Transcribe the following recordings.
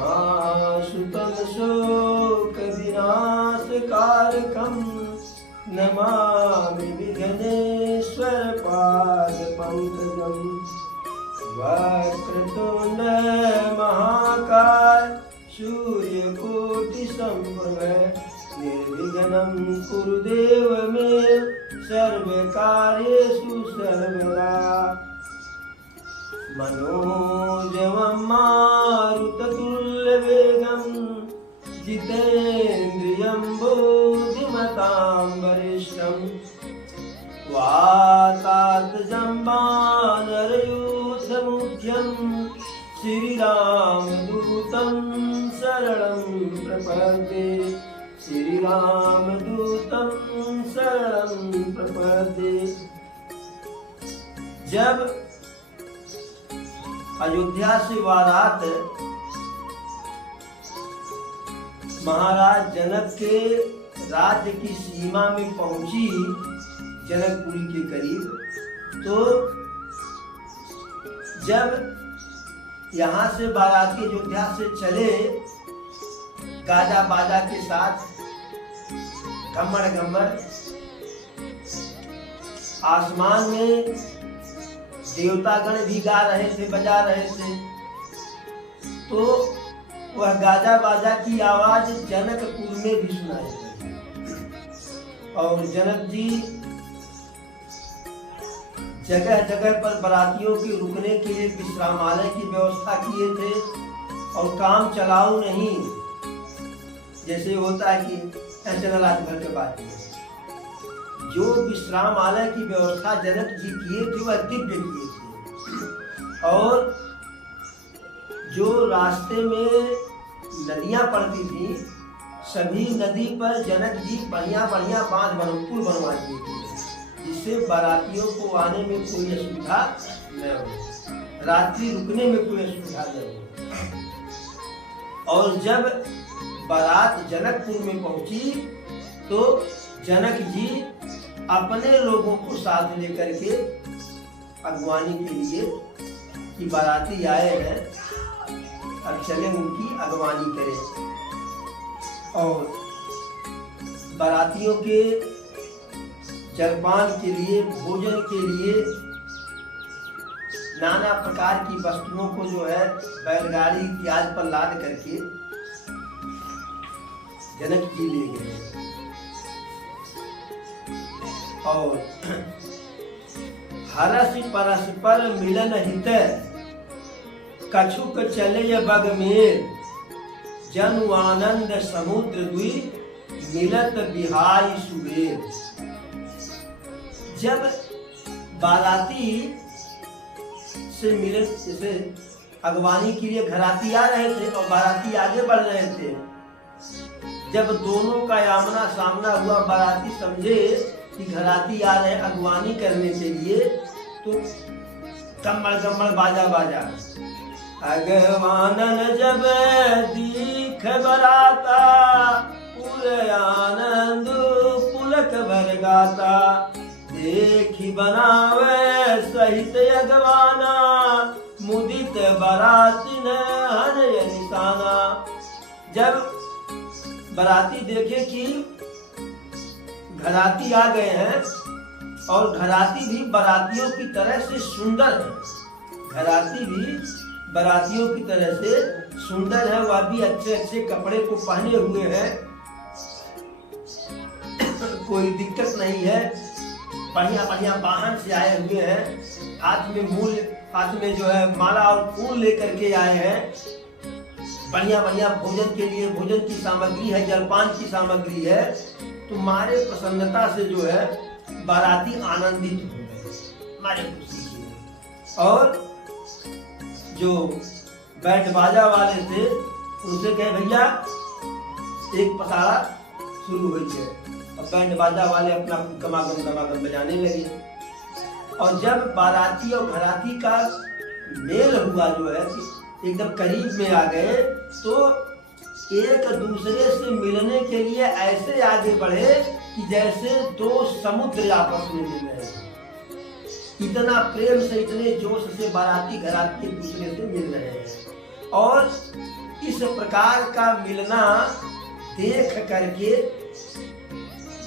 श्रुतं शोकविनाशकारकं नमामि विघ्नेश्वर पादपङ्कजम्। वक्रतुण्ड महाकाय सूर्यकोटिसमप्रभ निर्विघ्नं कुरु देव मे सर्वकार्येषु सर्वदा। मनोजवं मारुततुल्यवेगं जितेन्द्रियं बुद्धिमतां वरिष्ठं वातात्मजं वानरयूथमुख्यं श्रीरामदूतं शरणं प्रपद्ये। श्रीरामदूतं शरणं प्रपद्ये। जब अयोध्या से बारात महाराज जनक के राज्य की सीमा में पहुंची, जनकपुरी के करीब, तो जब यहाँ से बाराती अयोध्या से चले गाजा बाजा के साथ, घम्मड़ घम्मड़, आसमान में देवतागण भी गा रहे थे, बजा रहे थे। तो वह गाजा बाजा की आवाज जनकपुर में भी सुनाई दी। और जनक जी जगह जगह पर बरातियों के रुकने के लिए विश्रामालय की व्यवस्था किए थे। और काम चलाऊ नहीं, जैसे होता है कि चला रात भर के बाद, जो विश्रामालय की व्यवस्था जनक जी किए थे वह दिव्य किए थे। और जो रास्ते में नदियां पड़ती थी, सभी नदी पर जनक जी बढ़िया बढ़िया बांध पुल बनवा दिए थे, जिससे बारातियों को आने में कोई असुविधा न हो, रात्रि रुकने में कोई असुविधा न हो। और जब बारात जनकपुर में पहुंची तो जनक जी अपने लोगों को साथ लेकर के अगवानी के लिए कि बाराती आए हैं, अब चले उनकी अगवानी करें। और बारातियों के जलपान के लिए, भोजन के लिए नाना प्रकार की वस्तुओं को जो है बैलगाड़ी इत्यादि पर लाद करके जनक जी ले गए। और हरस परस्पर मिलन हित कछुक चले बग में जनु आनंद समुद्र दुई मिलत बिहाई सुबेर। जब बाराती से मिले, जैसे अगवानी के लिए घराती आ रहे थे और बाराती आगे बढ़ रहे थे, जब दोनों का आमना सामना हुआ, बाराती समझे कि घराती आ रहे अगवानी करने के लिए, तो कम्मड़ कम्मड़ बाजा बाजा। अगवानन जब दीख बराता पूरे आनंद पुलक भर गाता। देखी बनावे सहित अगवाना मुदित बराती न हर निशाना। जब बराती देखे कि घराती आ गए हैं और घराती भी बरातियों की तरह से सुंदर है, घराती भी बरातियों की तरह से सुंदर है, वह भी अच्छे अच्छे कपड़े को पहने हुए हैं, कोई दिक्कत नहीं है, बढ़िया बढ़िया वाहन से आए हुए हैं, हाथ में जो है माला और फूल लेकर के आए हैं, बढ़िया बढ़िया भोजन के लिए भोजन की सामग्री है, जलपान की सामग्री है। तुम्हारे प्रसन्नता से जो है बाराती आनंदित हो गए, हमारे खुशी से। और जो बैंड बाजा वाले थे उनसे कहे भैया एक पसारा शुरू हुई है, और बैंड बाजा वाले अपना गमागम बजाने लगे। और जब बाराती और घराती का मेल हुआ, जो है एकदम करीब में आ गए, तो एक दूसरे से मिलने के लिए ऐसे आगे बढ़े कि जैसे दो समुद्र आपस में मिल रहे हैं। इतना प्रेम से, इतने जोश से बाराती घराती एक दूसरे से मिल रहे हैं। और इस प्रकार का मिलना देख करके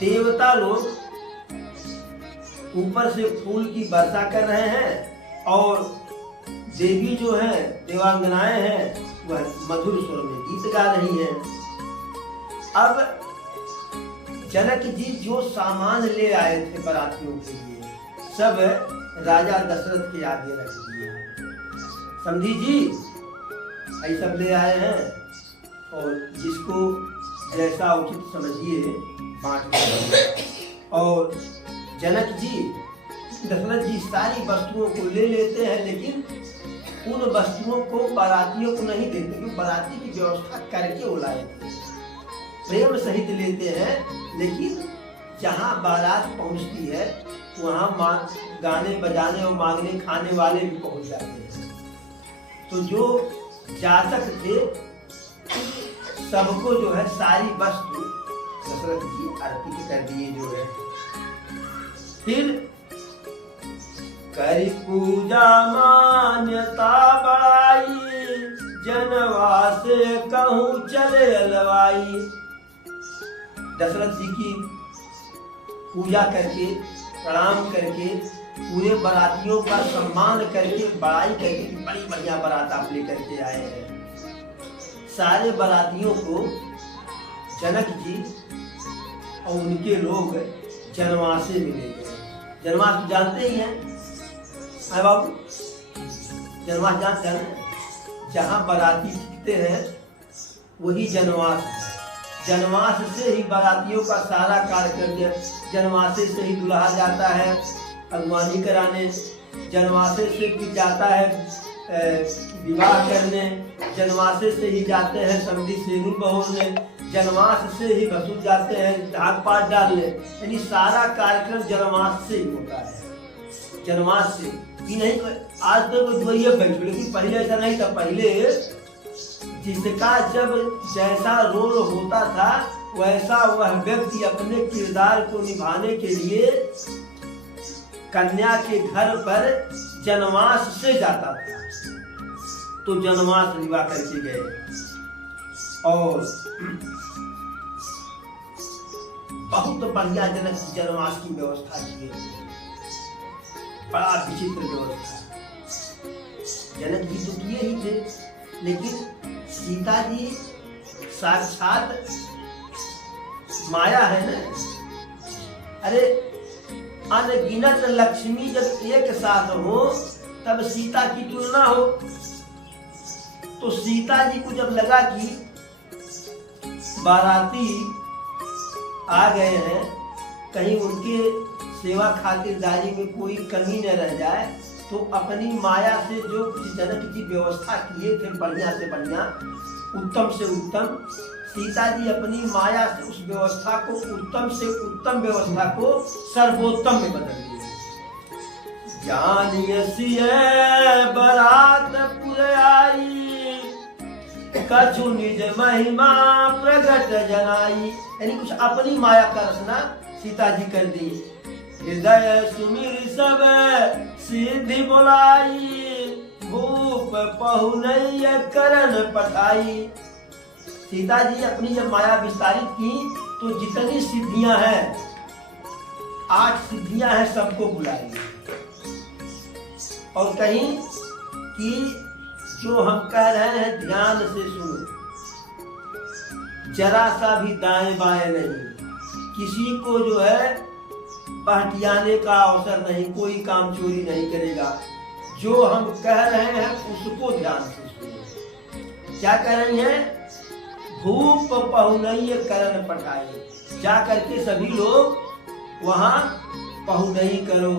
देवता लोग ऊपर से फूल की वर्षा कर रहे हैं और देवी जो है देवांगनाएं हैं वह मधुर स्वर में गीत गा रही हैं। अब जनक जी जो सामान ले आए थे बारातियों के लिए सब राजा दशरथ के आगे रख दिए। समझी जी ऐसा सब ले आए हैं और जिसको जैसा उचित समझिए बांट दीजिए। और जनक जी दशरथ जी सारी वस्तुओं को ले लेते हैं, लेकिन उन वस्तुओं को बारातियों को नहीं देते, क्योंकि बाराती की व्यवस्था करके वो लाए थे। प्रेम सहित लेते हैं, लेकिन जहाँ बारात पहुँचती है वहाँ गाने बजाने और मांगने खाने वाले भी पहुँच जाते हैं। तो जो जातक थे सबको जो है सारी वस्तु दशरथ जी अर्पित कर दिए जो है। फिर करी पूजा मान्यता बढ़ाई, जनवा से कहूँ चले अलवाई। दशरथ जी की पूजा करके प्रणाम करके पूरे बारातियों का सम्मान करके बड़ाई करके बड़ी बढ़िया बारात आप लेकर के आए हैं। सारे बारातियों को जनक जी और उनके लोग जनवासे मिले गए। जनवास जानते ही हैं बाबू, जनवास जानते हैं, जहाँ बाराती टिकते हैं वही जनवास है। जनवास से ही बारातियों का सारा कार्यक्रम, जनवासे से ही दुल्हा जाता है अगवानी कराने, जनवासे से भी जाता है विवाह करने, जनवासे से ही जाते हैं समधी सेनुर बहोरने, जनवास से ही भसुर जाते हैं ढाक पात डालने। यानी सारा कार्यक्रम जनवास से ही होता है। जनवास से ही नहीं, आज तो कोई बैठ, लेकिन पहले ऐसा नहीं था। पहले जिसका जब जैसा रोल होता था वैसा वह व्यक्ति अपने किरदार को निभाने के लिए कन्या के घर पर जनवास से जाता था। तो जनवास विवाह करके गए और बहुत बढ़िया जनवास की व्यवस्था की, बड़ा विचित्र व्यवस्था। जनक जी तो किए ही थे, लेकिन सीता जी साक्षात माया है ना। अरे अनगिनत लक्ष्मी जब एक साथ हो तब सीता की तुलना हो। तो सीता जी को जब लगा कि बाराती आ गए हैं, कहीं उनके सेवा खातिरदारी में कोई कमी न रह जाए, तो अपनी माया से जो जनक जी व्यवस्था किए थे बढ़िया से बढ़िया, उत्तम से उत्तम, सीता जी अपनी माया से उस व्यवस्था को, उत्तम से उत्तम व्यवस्था को सर्वोत्तम में बदल दिए। जानिए बारात पुर आई, कछु निज महिमा प्रगट जनाई। यानी कुछ अपनी माया का रचना सीता जी कर दी। हृदय सुमिर सब सिद्धि बोलाई, भूप पहुनैया करन पठाई। सीता जी अपनी जब माया विस्तारित की तो जितनी सिद्धियां हैं, 8 सिद्धियां हैं, सबको बुलाई। और कहीं कि जो हम कह रहे हैं ध्यान से सुनो, जरा सा भी दाएं बाएं नहीं, किसी को जो है बहटियाने का अवसर नहीं, कोई काम चोरी नहीं करेगा। जो हम कह रहे हैं उसको ध्यान से सुनो। क्या कह रही हैं? भूप पहुनैया करन पठाई। जा करके सभी लोग वहां पहुनई करो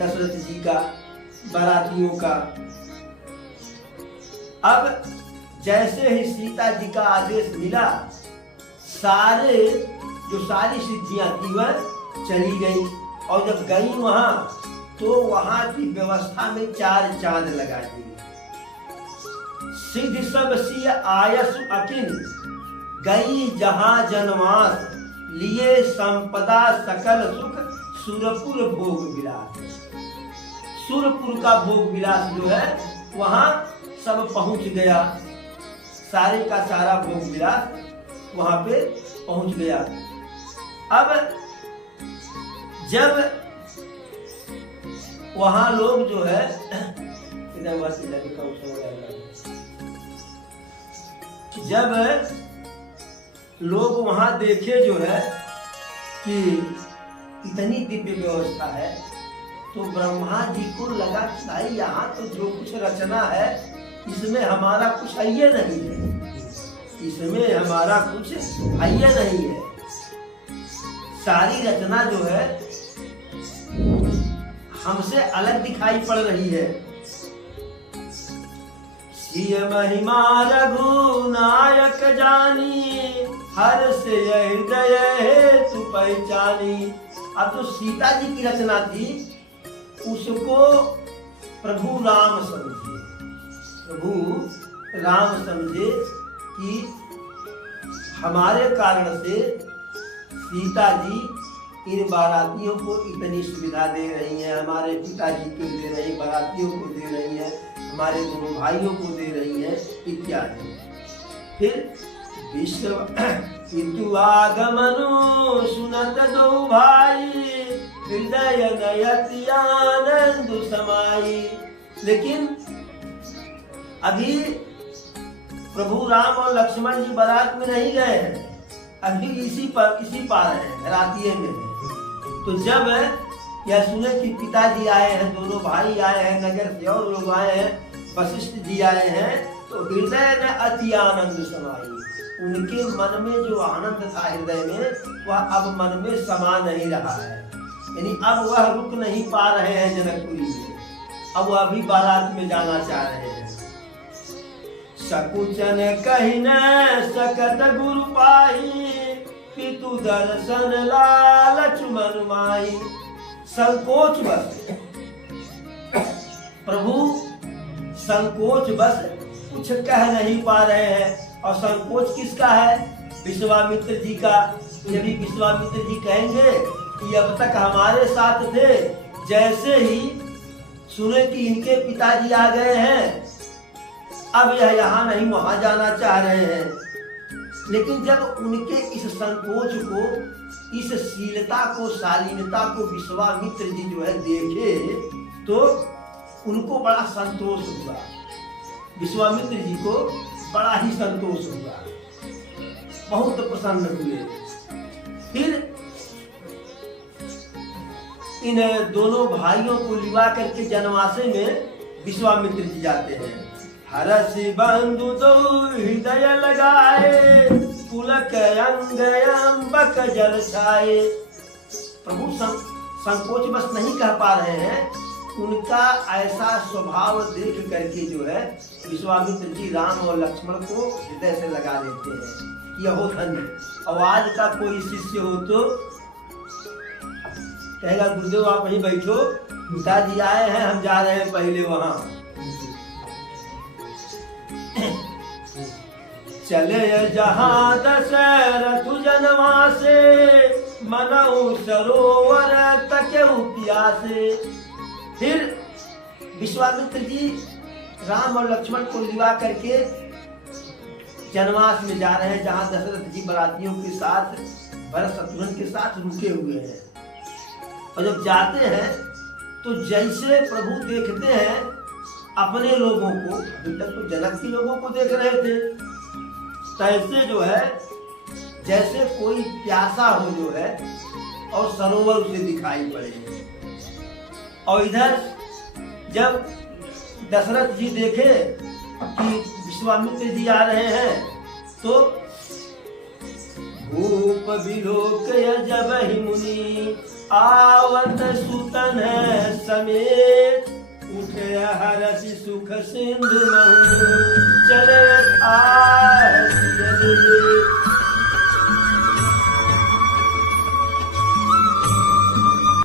दशरथ जी का, बारातियों का। अब जैसे ही सीता जी का आदेश मिला, सारी सिद्धियां थी वह चली गई। और जब गई वहां तो वहां की व्यवस्था में 4 चांद लगा दिए। सिद्ध सब सिय आयस अकिन, गई जहां जनवास, लिए संपदा सकल सुख, सुरपुर भोग विलास। सुरपुर का भोग विलास जो है वहां सब पहुंच गया, सारे का सारा भोग विलास वहां पे पहुंच गया। अब जब वहां लोग जो है जब लोग वहां देखे जो है कि इतनी दिव्य व्यवस्था है, तो ब्रह्मा जी को लगा कि भाई यहाँ तो जो कुछ रचना है इसमें हमारा कुछ आइए नहीं है, इसमें हमारा कुछ आइए नहीं है। सारी रचना जो है हमसे अलग दिखाई पड़ रही है। सिय महिमा रघुनायक जानी, हर से हृदय हेतु पहचानी। अब तो सीता जी की रचना थी, उसको प्रभु राम समझे, प्रभु राम समझे कि हमारे कारण से सीता जी इन बारातियों को इतनी सुविधा दे रही हैं, हमारे पिताजी को दे रही, बारातियों को दे रही हैं, हमारे दोनों भाइयों को दे रही हैं इत्यादि। फिर विश्व किंतु आगमनु सुनत दो भाई, हृदय नयति आनंद समाई। लेकिन अभी प्रभु राम और लक्ष्मण जी बारात में नहीं गए हैं, अभी इसी पार है, रातिये में है। तो जब यह सुने कि पिताजी आए हैं, दोनों भाई आए हैं, नगर से और लोग आए हैं, वशिष्ठ जी आए हैं, तो हृदय में अति आनंद समाई। उनके मन में जो आनंद था हृदय में, वह अब मन में समा नहीं रहा है, यानी अब वह रुक नहीं पा रहे हैं जनकपुरी में, अब वह अभी बारात में जाना चाह रहे हैं। सकुचन कहि न सकत गुरु पाई, पितु दर्शन लालच मन माई। संकोच बस प्रभु संकोच बस कुछ कह नहीं पा रहे हैं। और संकोच किसका है? विश्वामित्र जी का। यदि विश्वामित्र जी कहेंगे कि अब तक हमारे साथ थे, जैसे ही सुने कि इनके पिताजी आ गए हैं, अब यह यहाँ नहीं वहां जाना चाह रहे हैं। लेकिन जब उनके इस संकोच को, इस शीलता को, शालीनता को विश्वामित्र जी जो है देखे, तो उनको बड़ा संतोष हुआ। विश्वामित्र जी को बड़ा ही संतोष हुआ, बहुत प्रसन्न हुए। फिर इन दोनों भाइयों को लिवा करके जनवासे में विश्वामित्र जी जाते हैं। हरसि बंधु दो हृदय लगाए, पुलक अंग अम्बक जल छाए। प्रभु संकोच बस नहीं कह पा रहे हैं, उनका ऐसा स्वभाव देख करके जो है विश्वामित्र जी राम और लक्ष्मण को हृदय से लगा लेते हैं। यह हो धन्य। आवाज का कोई शिष्य हो तो कहेगा गुरुदेव आप वहीं बैठो, पिताजी आए हैं, हम जा रहे हैं पहले वहां। चले जहां दशरथ जनवासे, मनऊ सरोवर तकेउ प्यासे। फिर विश्वामित्र जी राम और लक्ष्मण को लिवा करके जनवास में जा रहे हैं, जहां दशरथ जी बरातियों के साथ, भरत शत्रुघ्न के साथ रुके हुए हैं। और जब जाते हैं तो जैसे प्रभु देखते हैं अपने लोगों को, अभी तक तो जनक के लोगों को देख रहे थे, तैसे जो है जैसे कोई प्यासा हो जो है और सरोवर उसे दिखाई पड़े। और इधर जब दशरथ जी देखे कि विश्वामित्र जी आ रहे हैं, तो भूप विलोक जब ही मुनि, आवत सुतन है समेत, उठे हरसि सुख सिंधु महु, चले आए